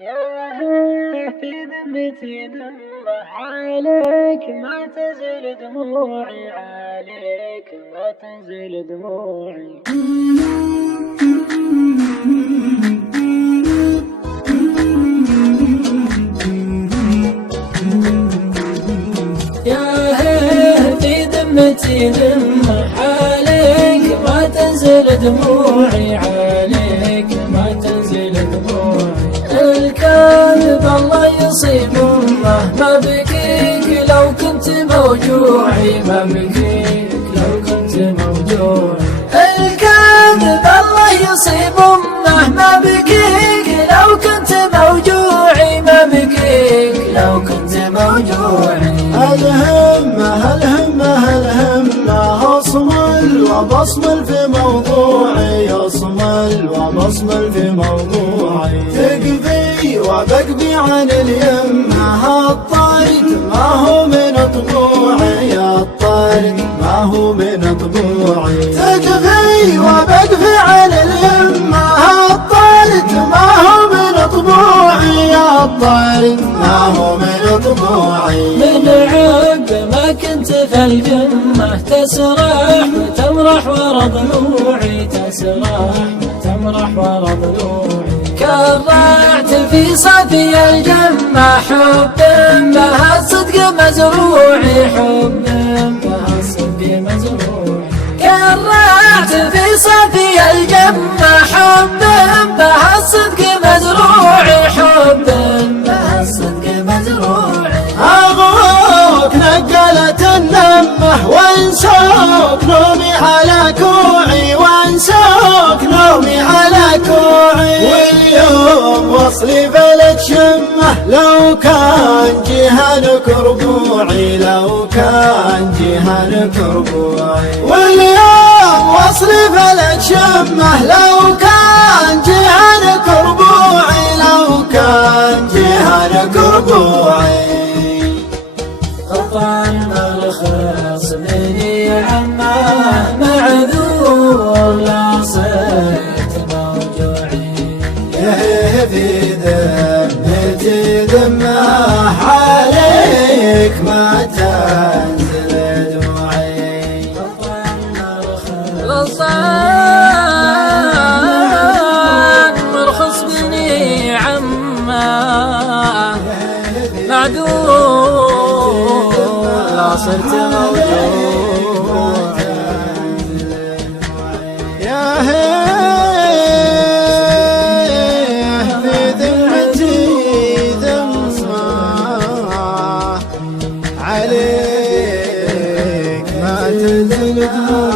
في ذمتي دمه عليك ما تزل دموعي، عليك ما تزل دموعي. يا هيه في ذمتي دمه عليك ما تنزل دموعي، عليك ما تنزل دموعي. الكاذب الله يصيب امه ما بكيك لو كنت موجوعي، ما بكيك لو كنت موجوعي. الكاذب الله يصيب امه ما بكيك لو كنت موجوعي، ما بكيك لو كنت موجوعي. الهمة اصمل وبصمل في موضوعي، اصمل وبصمل في موضوعي. تقضي وبقضي عن اليمة، الطرد ما هو من طبوعي، الطرد ما هو من طبوعي. تقضي وبقضي عن اليمة، الطرد ما هو من طبوعي، الطرد ما هو من طبوعي. من عقب ما كنت في الجمة تسرح وتمرح ورا ضلوعي، تسرح وتمرح ورا ضلوعي. كرعت في صفي الجمة حب بها الصدق مزروعي، حب بها الصدق مزروعي. كرعت في صفي الجمة حب بها الصدق مزروعي، حب بها الصدق مزروعي. أغوك نقلت النمه وانسوك نومي على كوعي، وانسوك نومي على كوعي. واليوم وصلي فلت شمه لو كان جهنك ربوعي، لو كان جهنك ربوعي. واليوم وصلي فلت شمه لو كان جهنك ربوعي، لو كان جهنك ربوعي. طعن الخاص مني عماه معذور لا صرت موجوعي. في ذمتي دمه عليك ما تنزل دموعي. غلطان مرخص بني عماه معذور صرت موجوع. يا هيه في ذمتي ذمة عليك ما تنزل دموع.